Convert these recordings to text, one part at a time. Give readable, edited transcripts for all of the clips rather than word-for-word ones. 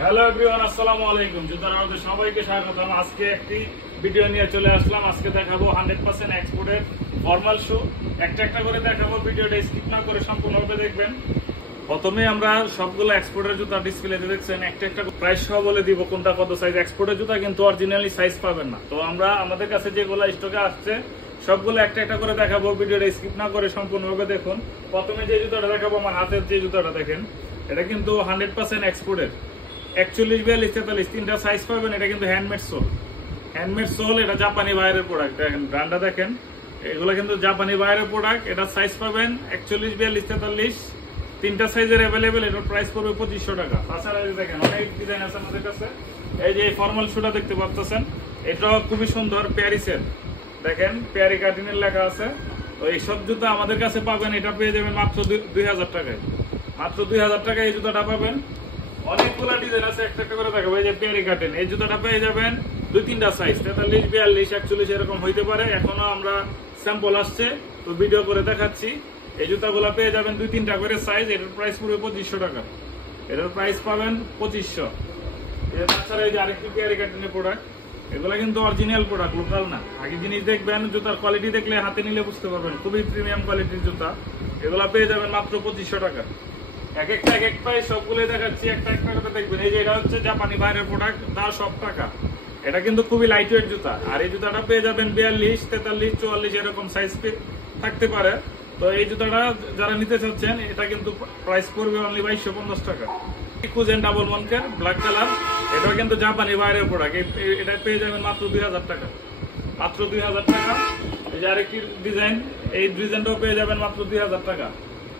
Hello everyone, আসসালামু আলাইকুম। জুতার আড়তে সবাইকে স্বাগতম। আজকে একটি ভিডিও নিয়ে চলে আসলাম। আজকে দেখাবো 100% এক্সপোর্টের ফর্মাল শু। একটা একটা করে দেখাবো, ভিডিওটা স্কিপ না করে সম্পূর্ণভাবে দেখবেন। প্রথমে আমরা সবগুলো এক্সপোর্টের জুতা ডিসপ্লেতে দেখছেন, একটা একটা প্রাইস সহ বলে দিব কোনটা কত সাইজ। এক্সপোর্টের জুতা কিন্তু অরিজিনালি সাইজ পাবেন না। তো আমরা আমাদের কাছে যেগুলো স্টকে আসছে সবগুলো একটা একটা করে দেখাবো, ভিডিওটা স্কিপ না করে সম্পূর্ণভাবে দেখুন। প্রথমে যে জুতাটা দেখাবো, আমার হাতের যে জুতাটা দেখেন, এটা কিন্তু 100% এক্সপোর্টের। 41, 42, 43 তিনটা সাইজ পাবেন। এটা কিন্তু হ্যান্ডমেড সোল, এটা জাপানি বাইরের প্রোডাক্ট। দেখেন ব্র্যান্ডটা দেখেন, এগুলো কিন্তু জাপানি বাইরের প্রোডাক্ট। এটা সাইজ পাবেন 41, 42, 43 তিনটা সাইজের অ্যাভেলেবেল। এটার প্রাইস পড়বে 2500 টাকা। তাছাড়া দেখেন অনেক ডিজাইন আছে আমাদের কাছে। এই যে ফর্মাল শুটা দেখতে পাচ্ছেন, এটাও খুবই সুন্দর, প্যারিসের। দেখেন প্যারি কাটিনের লেখা আছে। তো এইসব জুতা আমাদের কাছে পাবেন। এটা পেয়ে যাবেন মাত্র 2000 টাকায়। মাত্র 2000 টাকায় এই জুতাটা পাবেন। অনেকগুলো ডিজাইন আছে, একটা একটা করে দেখাবো। এই যে পেয়ারি কাটেন, এই জুতাটা পেয়ে যাবেন 2-3টা সাইজ, 43, 42, 41 এরকম হইতে পারে। এখনো আমরা স্যাম্পল আসছে, তো ভিডিও করে দেখাচ্ছি। এই জুতাগুলো পেয়ে যাবেন 2-3টা করে সাইজ। এটার প্রাইস পড়বে 2500 টাকা। এটার প্রাইস পাবেন 2500। তাছাড়া এই যে আরেকটি পেয়ারি কাটেনের প্রোডাক্ট, এগুলো কিন্তু অরিজিনাল প্রোডাক্ট, লোকাল না। আগে জিনিস দেখবেন, জুতার কোয়ালিটি দেখলে হাতে নিলে বুঝতে পারবেন, খুবই প্রিমিয়াম কোয়ালিটির জুতা। এগুলা পেয়ে যাবেন মাত্র 2500 টাকা। এক একটা প্রাইস সবগুলো দেখাচ্ছি, একটা একটা করে দেখবেন। এই যে এটা হচ্ছে জাপানি বাইরের প্রোডাক্ট, তার সব টাকা। এটা কিন্তু খুবই লাইট ওয়েট জুতা। আর এই জুতাটা পেয়ে যাবেন 42, 43, 44 এরকম সাইজ থাকতে পারে। তো এই জুতাটা যারা নিতে চাচ্ছেন, এটা কিন্তু প্রাইস পড়বে অনলি 2250 টাকা। খুঁজেন ডাবল মনকের ব্ল্যাক কালার, এটা কিন্তু জাপানি বাইরের প্রোডাক্ট। এটা পেয়ে যাবেন মাত্র 2000 টাকা। মাত্র 2000 টাকা। এই যে আরেকটি ডিজাইন, এই ডিজাইনটাও পেয়ে যাবেন মাত্র 2000 টাকা।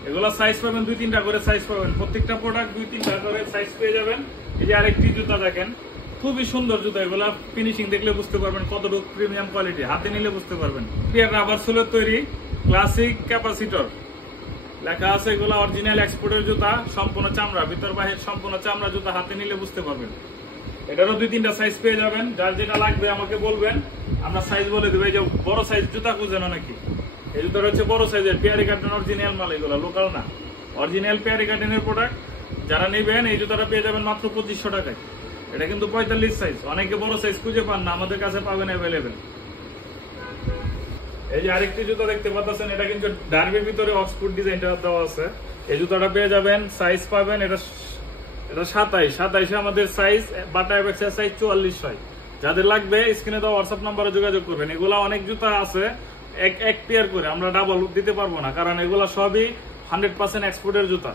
এগুলা সাইজ পাবেন 2-3টা করে সাইজ পাবেন। প্রত্যেকটা প্রোডাক্ট 2-3টা করে সাইজ পেয়ে যাবেন। এই যে আরেকটি জুতা দেখেন, খুবই সুন্দর জুতা। এগুলা ফিনিশিং দেখলে বুঝতে পারবেন কতটুকু প্রিমিয়াম কোয়ালিটি, হাতে নিলে বুঝতে পারবেন। রাবার সোলের তৈরি ক্লাসিক ক্যাপাসিটর লেখা আছে। এগুলা অরিজিনাল এক্সপোর্টের জুতা, সম্পূর্ণ চামড়া, ভিতর বাহির সম্পূর্ণ চামড়া জুতা, হাতে নিলে বুঝতে পারবেন। এটারও 2-3টা সাইজ পেয়ে যাবেন। যার যেটা লাগবে আমাকে বলবেন, আমরা সাইজ বলে দেবো। এই যে বড় সাইজ জুতা খুঁজেন অনেকে, এই জুতাটা হচ্ছে বড় সাইজের পেয়ারি কাটেন, অরিজিনাল মাল, এগুলো লোকাল না, অরিজিনাল পেয়ারি কাটেনের প্রোডাক্ট। যারা নেবেন এই জুতাটা পেয়ে যাবেন মাত্র 2500 টাকায়। এটা কিন্তু 45 সাইজ। অনেকে বড় সাইজ খুঁজে পান না, আমাদের কাছে পাবেন অ্যাভেলেবেল। এই যে আরেকটি জুতা দেখতে পাচ্ছেন, এটা কিন্তু ডার্বির ভিতরে অক্সফোর্ড ডিজাইনটা দেওয়া আছে। এই জুতাটা পেয়ে যাবেন, সাইজ পাবেন এটা 27 আমাদের সাইজ, বাটা এক্সের সাইজ 44 হয়। যাদের লাগবে স্ক্রিনে দেওয়া হোয়াটসঅ্যাপ নাম্বারে যোগাযোগ করবেন। এগুলা অনেক জুতা আছে এক পেয়ার করে, আমরা ডাবল দিতে পারবো না, কারণ এগুলা সবই 100% এক্সপোর্টের জুতা।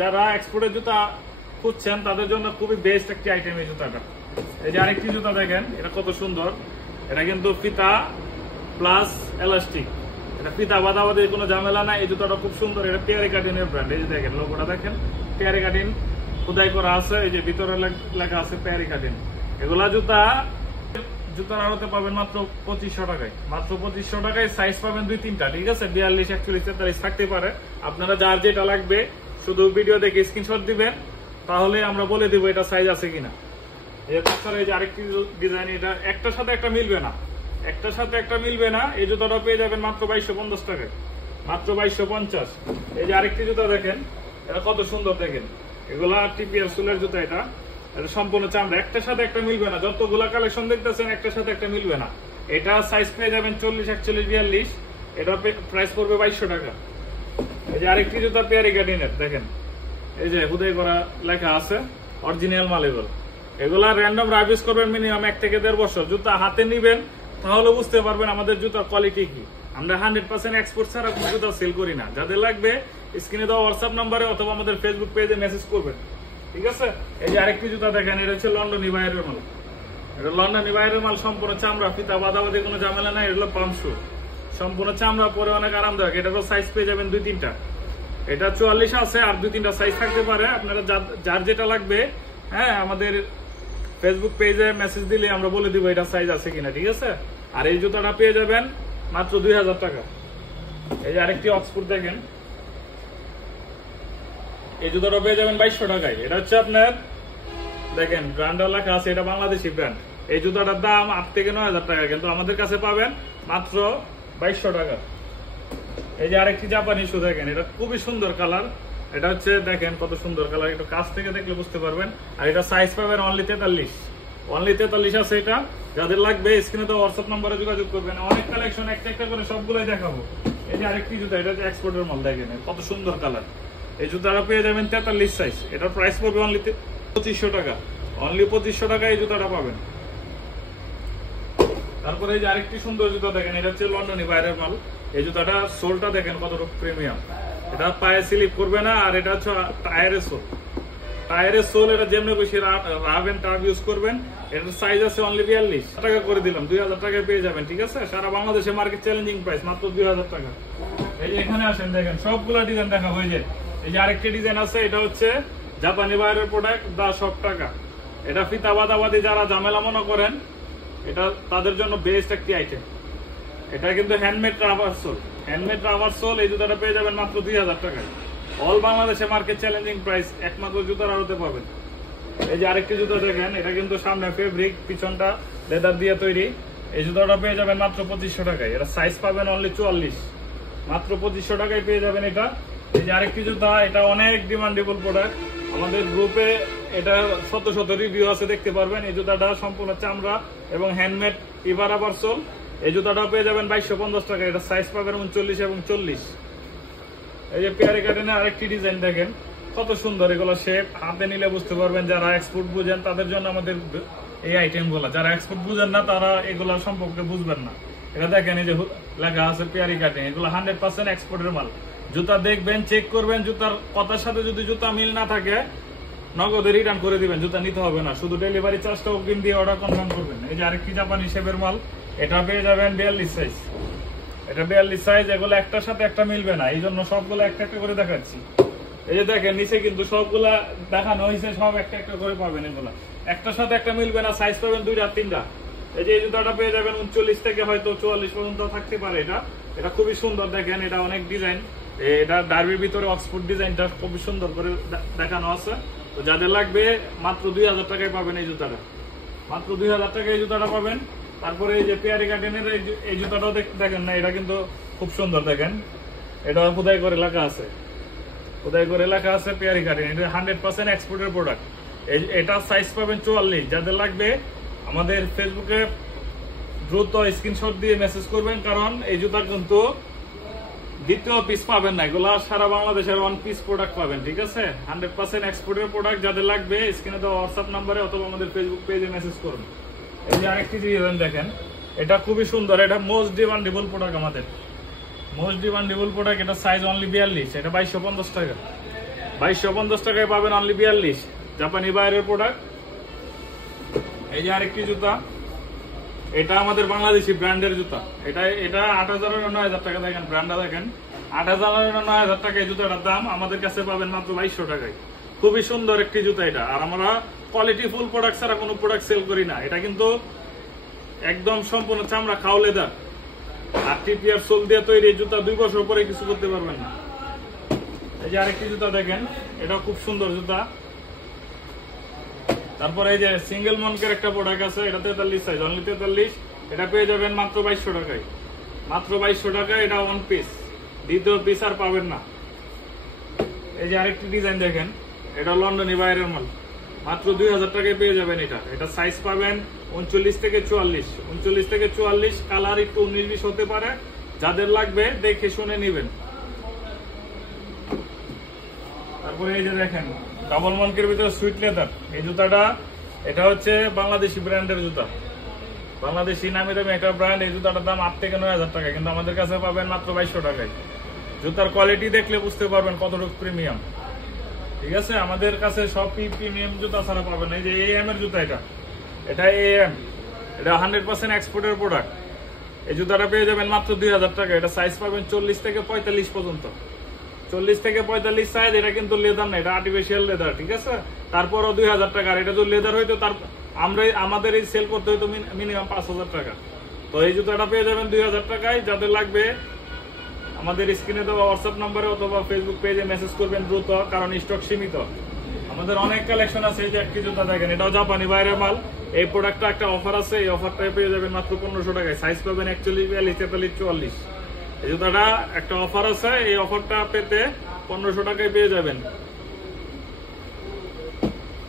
যারা এক্সপোর্টের জুতা খুঁজছেন তাদের জন্য খুবই বেস্ট একটি আইটেম এই জুতাটা। এই যে আরেকটি জুতা দেখেন, এটা কত সুন্দর। এটা কিন্তু ফিতা প্লাস এলাস্টিক, এটা ফিতা বাঁধাবাঁধির কোনো ঝামেলা না। এই জুতাটা খুব সুন্দর। এটা পেয়ারি কাটিনের ব্র্যান্ড। এই যে দেখেন লোগোটা দেখেন, পেয়ারি কাটিন খোদাই করা আছে। এই যে ভিতরে লেখা আছে পেয়ারি কাটিন। এগুলা জুতার আড়তে পাবেন মাত্র 2500 টাকায়। মাত্র 2500 টাকায় সাইজ পাবেন 2-3টা, ঠিক আছে? 42, 41, 43 থাকতে পারে। আপনারা যার যেটা লাগবে শুধু ভিডিও দেখে স্ক্রিনশট দিবেন, তাহলে আমরা বলে দিব এটা সাইজ আছে কিনা। এছাড়া এই যে আরেকটি ডিজাইন, এটা একটার সাথে একটা মিলবে না, একটার সাথে একটা মিলবে না। এই জুতাটা পেয়ে যাবেন মাত্র 2250 টাকায়, মাত্র 2250। এই যে আরেকটি জুতা দেখেন, এটা কত সুন্দর দেখেন। এগুলা টিপিআর সোলের জুতা। এটা সম্পূর্ণ চামড়া, একটার সাথে একটা মিলবে না। যতগুলা কালেকশন দেখতেছেন একটার সাথে একটা মিলবে না। এটা সাইজ পেয়ে যাবেন 40, 41, 42। এটা প্রাইস পড়বে 2200 টাকা। এই যে আরেকটি জুতা পেয়ারি কাটিনের দেখেন, এই যে হুদাই করা লেখা আছে, অরিজিনাল মাল। এগুলা র্যান্ডম রাইভিউজ করবেন মিনিমাম 1 থেকে 1.5 বছর। জুতা হাতে নিবেন, তাহলে বুঝতে পারবেন আমাদের জুতার কোয়ালিটি কি। আমরা 100% এক্সপোর্ট ছাড়া কোনো জুতা সেল করি না। যাদের লাগবে স্ক্রিনে দেওয়া হোয়াটসঅ্যাপ নাম্বারে অথবা আমাদের ফেসবুক পেজে মেসেজ করবেন, ঠিক আছে? এই যে আরেকটি জুতা দেখেন, এটা হচ্ছে লন্ডনী বাইরের মাল। এটা লন্ডনী বাইরের মাল, সম্পূর্ণ চামড়া, ফিতা বাঁধাবাঁধি কোনো ঝামেলা নাই। এটা হলো পাম্প শু, সম্পূর্ণ চামড়া, পরে অনেক আরামদায়ক। এটারও সাইজ পেয়ে যাবেন 2-3টা। এটা 44 আছে, আর 2-3টা সাইজ থাকতে পারে। আপনারা যার যেটা লাগবে, হ্যাঁ, আমাদের ফেসবুক পেজে মেসেজ দিলে আমরা বলে দিব এটা সাইজ আছে কিনা, ঠিক আছে? আর এই জুতাটা পেয়ে যাবেন মাত্র 2000 টাকা। এই যে আরেকটি অক্সফোর্ড দেখেন, এই জুতাটা পেয়ে যাবেন 2200 টাকায়। এটা হচ্ছে আপনার দেখেন ব্র্যান্ডটা লেখা আছে, এটা বাংলাদেশি ব্র্যান্ড। এই জুতাটার দাম 8 থেকে 9000 টাকা, কিন্তু আমাদের কাছে পাবেন মাত্র 2200 টাকা। এই যে আরেকটি জাপানি শু দেখেন, এটা খুবই সুন্দর কালার। এটা হচ্ছে দেখেন কত সুন্দর কালার, একটু কাছ থেকে দেখলে বুঝতে পারবেন। আর এটা সাইজ পাবেন অনলি 43 আছে। এটা যাদের লাগবে স্ক্রিনে তো হোয়াটসঅ্যাপ নম্বরে যোগাযোগ করবেন। অনেক কালেকশন একটা একটা করে সবগুলোই দেখাবো। এই যে আরেকটি জুতা, এটা হচ্ছে এক্সপোর্টের মাল, দেখেন কত সুন্দর কালার। এই জুতাটা পেয়ে যাবেন 43 সাইজ। এটার প্রাইস পড়বে অনলি 2500 টাকা। অনলি 2500 টাকা এই জুতাটা পাবেন। তারপরে এই যে আরেকটি সুন্দর জুতা দেখেন, এটা হচ্ছে লন্ডনি বাইরের মাল। এই জুতাটা সোলটা দেখেন কতটুকু প্রিমিয়াম। এটা পায়ে স্লিপ করবে না। আর এটা হচ্ছে টায়ারের সোল। এটা যেমনি বেশি রাফ এন্ড টাফ ইউজ করবেন। এটার সাইজ আছে অনলি 42 টাকা করে দিলাম, 2000 টাকায় পেয়ে যাবেন। ঠিক আছে, সারা বাংলাদেশে মার্কেট চ্যালেঞ্জিং প্রাইস মাত্র 2000 টাকা। এই যে এখানে আসেন, দেখেন সবগুলো ডিজাইন দেখা হয়ে যায়। এই যে আরেকটি ডিজাইন আছে, এটা হচ্ছে জাপানি বাইরের প্রোডাক্ট, দা সব টাকা। এটা ফিতা বাদাবাদি যারা ঝামেলা মনে করেন, এটা তাদের জন্য বেস্ট একটি আইটেম। এটা কিন্তু হ্যান্ডমেড রাবার সোল। এই জুতাটা পেয়ে যাবেন মাত্র 2000 টাকায়। অল বাংলাদেশে মার্কেট চ্যালেঞ্জিং প্রাইস, একমাত্র জুতার আড়তে পাবেন। এই যে আরেকটি জুতা দেখেন, এটা কিন্তু সামনে ফেব্রিক, পিছনটা লেদার দিয়ে তৈরি। এই জুতাটা পেয়ে যাবেন মাত্র 2500 টাকায়। এটা সাইজ পাবেন অনলি 44, মাত্র 2500 টাকায় পেয়ে যাবেন এটা। এই যে আরেকটি জুতা, এটা অনেক ডিমান্ডেবল প্রোডাক্ট। আমাদের গ্রুপে এটা শত রিভিউ আছে, দেখতে পারবেন। এই জুতাটা সম্পূর্ণ চামড়া এবং হ্যান্ডমেড ইভা রাবার সোল। এই জুতাটা পেয়ে যাবেন 2250 টাকা। এটা সাইজ পাবেন 39 এবং 40। এই যে পেয়ারি কাটিনের আরেকটি ডিজাইন দেখেন কত সুন্দর। এগুলো শেপ হাতে নিলে বুঝতে পারবেন। যারা এক্সপোর্ট বুঝেন তাদের জন্য আমাদের এই আইটেম গুলা, যারা এক্সপোর্ট বুঝেন না তারা এগুলা সম্পর্কে বুঝবেন না। এটা দেখেন, এই যে লেখা আছে পেয়ারি কাটিং, এগুলো 100% এক্সপোর্টের মাল। জুতা দেখবেন, চেক করবেন, জুতার কথার সাথে যদি জুতা মিল না থাকে নগদে রিটার্ন করে দিবেন, জুতা নিতে হবে না। শুধু ডেলিভারি চার্জটা অগ্রিম দিয়ে অর্ডার কনফার্ম করবেন। এই যে আরেকটি জাপানি শেপের মাল, এটা পেয়ে যাবেন 42 সাইজ। এটা 42 সাইজ। এগুলো একটার সাথে একটা মিলবে না, এই জন্য সবগুলো একটা একটা করে দেখাচ্ছি। এই যে দেখেন নিচে কিন্তু সবগুলা দেখানো হয়েছে, সব একটা একটা করে পাবেন। এগুলা একটার সাথে একটা মিলবে না, সাইজ পাবেন 2টা 3টা। এই যে এই জুতাটা পেয়ে যাবেন 39 থেকে হয়তো 44 পর্যন্ত থাকতে পারে। এটা খুবই সুন্দর, দেখেন এটা অনেক ডিজাইন। এটা ডার্বির ভিতরে অক্সফোর্ড ডিজাইনটা খুবই সুন্দর করে দেখানো আছে। তো যাদের লাগবে মাত্র 2000 টাকায় পাবেন এই জুতাটা, মাত্র 2000 টাকায় এই জুতাটা পাবেন। তারপরে এই যে পেয়ারি কাটিনের এই জুতাটাও দেখেন না, এটা কিন্তু খুব সুন্দর। দেখেন এটা খোদাই করে লেখা আছে পেয়ারি কাটিন। এটা 100% এক্সপোর্টের প্রোডাক্ট। এটা সাইজ পাবেন 44। যাদের লাগবে আমাদের ফেসবুকে দ্রুত স্ক্রিনশট দিয়ে মেসেজ করবেন, কারণ এই জুতা কিন্তু দ্বিতীয় পিস পাবেন না। এগুলা সারা বাংলাদেশের ওয়ান পিস প্রোডাক্ট পাবেন। ঠিক আছে, 100% এক্সপোর্টের প্রোডাক্ট। যাদের লাগবে স্ক্রিনে দেওয়া হোয়াটসঅ্যাপ নাম্বারে অথবা আমাদের ফেসবুক পেজে মেসেজ করুন। এই যে আরেকটি ডিজাইন দেখেন, এটা খুবই সুন্দর। এটা মোস্ট ডিমান্ডেবল প্রোডাক্ট আমাদের, মোস্ট ডিমান্ডেবল প্রোডাক্ট। এটা সাইজ অনলি 42। এটা 2250 টাকা। 2250 টাকায় পাবেন অনলি 42, জাপানি বাইরের প্রোডাক্ট। এই যে আরেকটি জুতা, এটা আমাদের বাংলাদেশি ব্র্যান্ডের জুতা। এটা 8000 আর 9000 টাকা। দেখেন ব্র্যান্ডটা দেখেন, 8000 আর 9000 টাকা এই জুতাটার দাম। আমাদের কাছে পাবেন মাত্র 2200 টাকায়। খুবই সুন্দর একটি জুতা এটা। আর আমরা কোয়ালিটি ফুল প্রোডাক্ট ছাড়া কোনো প্রোডাক্ট সেল করি না। এটা কিন্তু একদম সম্পূর্ণ চামড়া, খাও লেদার আর টিপিআর সোল দিয়ে তৈরি। জুতা 2 বছর পরে কিছু করতে পারবেন না। এই যে আরেকটি জুতা দেখেন, এটা খুব সুন্দর জুতা। তারপরে এই যে সিঙ্গেল মনকের একটা প্রোডাক্ট আছে, এটা 43 সাইজ, অনলি 43। এটা পেয়ে যাবেন মাত্র 2200 টাকায়, মাত্র 2200 টাকায়। এটা ওয়ান পিস, দ্বিতীয় পিস আর পাবেন না। এই যে আরেকটি ডিজাইন দেখেন, এটা লন্ডনি বাইরের মাল, মাত্র 2000 টাকায় পেয়ে যাবেন। এটা সাইজ পাবেন 39 থেকে 44, 39 থেকে 44। কালার একটু 19-20 হতে পারে, যাদের লাগবে দেখে শুনে নিবেন। তারপরে এই যে দেখেন ডাবল মনকের ভিতরে সুইট লেদার এই জুতাটা। এটা হচ্ছে বাংলাদেশি ব্র্যান্ডের জুতা, বাংলাদেশি নামে দামি একটা ব্র্যান্ড। এই জুতাটার দাম 8 থেকে 9000 টাকা, কিন্তু আমাদের কাছে পাবেন মাত্র 2200 টাকায়। জুতার কোয়ালিটি দেখলে বুঝতে পারবেন কতটুকু প্রিমিয়াম। ঠিক আছে, আমাদের কাছে সব প্রিমিয়াম জুতা ছাড়া পাবেন। এই যে AM এর জুতা, এটা AM, এটা 100% এক্সপোর্টের প্রোডাক্ট। এই জুতাটা পেয়ে যাবেন মাত্র 2000 টাকা। এটা সাইজ পাবেন 40 থেকে 45 পর্যন্ত, 40 থেকে 45 সাইজ। এটা কিন্তু লেদার না, এটা আর্টিফিশিয়াল লেদার। ঠিক আছে, তারপরও 2000 টাকা। আর এটা যদি লেদার হইতো আমাদের এই সেল করতে হইতো মিনিমাম 5000 টাকা। তো এই জুতাটা পেয়ে যাবেন 2000 টাকায়। যাদের লাগবে আমাদের স্ক্রিনে দেওয়া হোয়াটসঅ্যাপ নম্বরে অথবা ফেসবুক পেজে মেসেজ করবেন দ্রুত, কারণ স্টক সীমিত। আমাদের অনেক কালেকশন আছে। এই যে একটি জুতা দেখেন, এটাও জাপানি বাইরের মাল। এই প্রোডাক্টটা একটা অফার আছে, এই অফারটা পেয়ে যাবেন মাত্র 1500 টাকায়। সাইজ পাবেন 41, 42, 43, 44। এই জুতাটা একটা অফার আছে, এই অফারটা পেতে 1500 টাকায় পেয়ে যাবেন।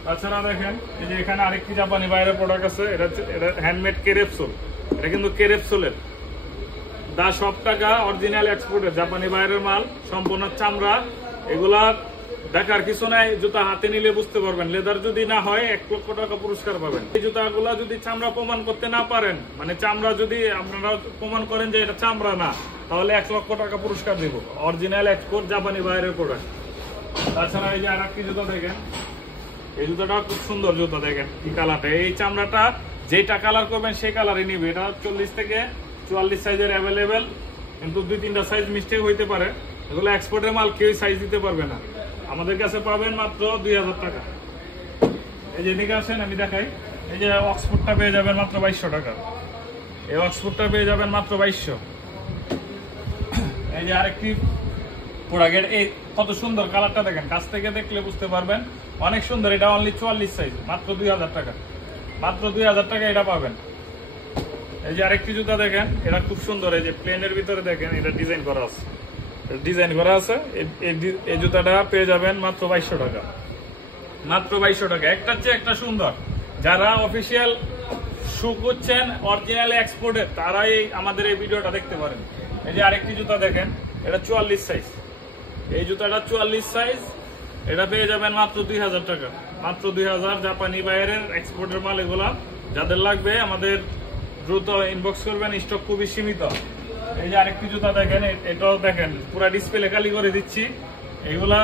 তাছাড়া দেখেন এই যে এখানে আরেকটি জাপানি বাইরের প্রোডাক্ট আছে, এটা হ্যান্ডমেড কেরেপসোল। এটা কিন্তু কেরেপসোলের দা সব টাকা অরিজিনাল এক্সপোর্টের জাপানি বাইরের মাল, সম্পূর্ণ চামড়া। এগুলা দেখার কিছু নাই, জুতা হাতে নিলে বুঝতে পারবেন। লেদার যদি না হয় 1 লক্ষ টাকা পুরস্কার পাবেন। এই জুতাগুলা যদি চামড়া প্রমাণ করতে না পারেন, মানে চামড়া যদি আপনারা প্রমাণ করেন যে এটা চামড়া না, তাহলে 1 লক্ষ টাকা পুরস্কার দিব। অরিজিনাল এক্সপোর্ট জাপানি বাইরের প্রোডাক্ট। তাছাড়া এই যে আর একটি জুতা দেখেন, এই জুতাটা খুব সুন্দর জুতা দেখেন কি কালারটা। এই চামড়াটা যেটা কালার করবেন সেই কালারই নিবে। এটা 40 থেকে 44 সাইজের অ্যাভেলেবেল, কিন্তু 2-3টা সাইজ মিস্টেক হইতে পারে। এগুলো এক্সপোর্টের মাল, কেউ সাইজ দিতে পারবে না। আমাদের কাছে পাবেন মাত্র 2000 টাকা। এই যে এদিকে আসেন আমি দেখাই। এই যে অক্সফোর্ডটা পেয়ে যাবেন মাত্র 2200 টাকা। এই অক্সফোর্ডটা পেয়ে যাবেন মাত্র 2200। এই যে আরেকটি প্রোডাক্ট, এই কত সুন্দর কালারটা দেখেন, কাছ থেকে দেখলে বুঝতে পারবেন অনেক সুন্দর। এটা অনলি 44 সাইজ, মাত্র 2000 টাকা। মাত্র 2000 টাকা এটা পাবেন। এই যে আরেকটি জুতা দেখেন, এটা খুব সুন্দর। এই যে প্লেনের ভিতরে দেখেন এটা ডিজাইন করা আছে, এই জুতাটা পেয়ে যাবেন মাত্র 2200 টাকা। মাত্র 2200 টাকা, একটার চেয়ে একটা সুন্দর। যারা অফিসিয়াল শু করছেন অরিজিনাল এক্সপোর্টের, তারাই আমাদের এই ভিডিওটা দেখতে পারেন। এই যে আরেকটি জুতা দেখেন, এটা 44 সাইজ। এই জুতাটা 44 সাইজ, এটা পেয়ে যাবেন মাত্র 2000 টাকা। মাত্র 2000, জাপানি বাইরের এক্সপোর্টের মাল এগুলা। যাদের লাগবে আমাদের দ্রুত ইনবক্স করবেন, স্টক খুবই সীমিত। এই যে আরেকটি জুতা দেখেন, এটাও দেখেন পুরা ডিসপ্লে খালি করে দিচ্ছি। এগুলা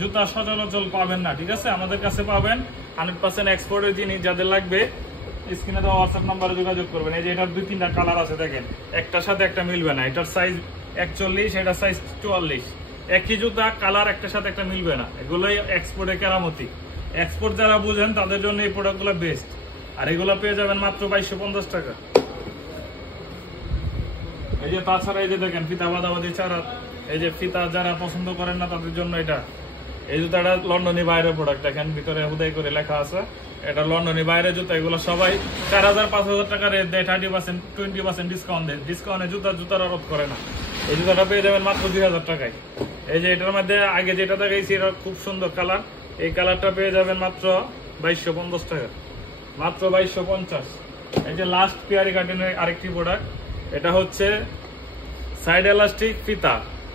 জুতা সচরাচর পাবেন না, ঠিক আছে? আমাদের কাছে পাবেন 100% এক্সপোর্টের জিনিস। যাদের লাগবে স্ক্রিনে দেওয়া হোয়াটসঅ্যাপ নাম্বারে যোগাযোগ করবেন। এই যে এটার 2-3টা কালার আছে দেখেন, একটার সাথে একটা মিলবে না। এটার সাইজ 41, এটার সাইজ 44। একই জুতা, কালার একটার সাথে একটা মিলবে না। এগুলোই এক্সপোর্টের কেরামতি। এক্সপোর্ট যারা বুঝেন তাদের জন্য এই প্রোডাক্টগুলো বেস্ট। আর এগুলো পেয়ে যাবেন মাত্র 2250 টাকা। এই যে তাছাড়া এই যে দেখেন ফিতা বাদাবাদি ছাড়া, এই যে ফিতা যারা পছন্দ করেন না তাদের জন্য এটা। এই জুতাটা লন্ডনী বাইরের প্রোডাক্ট, দেখেন ভিতরে হুদাই করে লেখা আছে এটা লন্ডনী বাইরের জুতা। এগুলো সবাই 4000-5000 টাকা রেট দেয়, 30% 20% ডিসকাউন্ট দেয়। ডিসকাউন্টে জুতার আরোপ করে না। এই জুতাটা পেয়ে যাবেন মাত্র 2000 টাকায়। এই যে এটার মধ্যে আগে যেটা দেখাইছি, এটা খুব সুন্দর কালার। এই কালারটা পেয়ে যাবেন মাত্র 2250 টাকা। মাত্র 2250। এই যে লাস্ট পিয়ারি কাটিনের আরেকটি প্রোডাক্ট, এটা হচ্ছে সাইড এলাস্টিক ফিতা।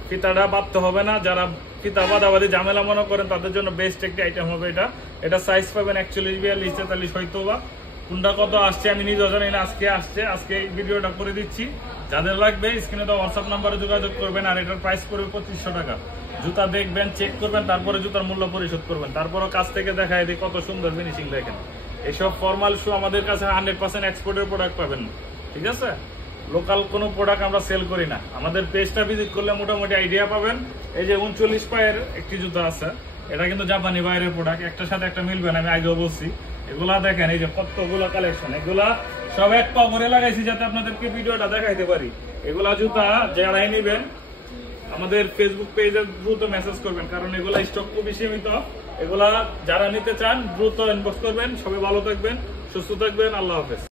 ফিতাটা বাঁধতে হবে না। যারা ফিতা বাদাবাদি ঝামেলা মনে করেন তাদের জন্য বেস্ট একটি আইটেম হবে এটা। এটা সাইজ পাবেন 41, 42, 43 হয়তো বা। কোনটা কত আসছে আমি নিজেও জানি না, আজকে আসছে। আজকে এই ভিডিওটা করে দিচ্ছি। যাদের লাগবে স্ক্রিনে দেওয়া হোয়াটসঅ্যাপ নাম্বারে যোগাযোগ করবেন। আর এটার প্রাইস পড়বে 2500 টাকা। জুতা দেখবেন, চেক করবেন, তারপরে জুতার মূল্য পরিশোধ করবেন। তারপরও কাছ থেকে দেখায় দিই কত সুন্দর ফিনিশিং দেখেন। এসব ফর্মাল শু আমাদের কাছে 100% এক্সপোর্টের প্রোডাক্ট পাবেন, ঠিক আছে? লোকাল কোনো প্রোডাক্ট আমরা সেল করি না। আমাদের পেজটা ভিজিট করলে মোটামুটি আইডিয়া পাবেন। এই যে 39 পায়ের একটি জুতা আছে, এটা কিন্তু জাপানি বাইরের প্রোডাক্ট, একটার সাথে একটা মিলবে না, আমি আগেও বলছি। এগুলা দেখেন, এই যে কতগুলা কালেকশন, এগুলা সব এক পা করে লাগাইছি যাতে আপনাদেরকে ভিডিওটা দেখাইতে পারি। এগুলা জুতা যারাই নিবেন আমাদের ফেসবুক পেজে দ্রুত মেসেজ করবেন, কারণ এগুলা স্টক খুবই সীমিত। এগুলা যারা নিতে চান দ্রুত ইনবক্স করবেন। সবাই ভালো থাকবেন, সুস্থ থাকবেন। আল্লাহ হাফেজ।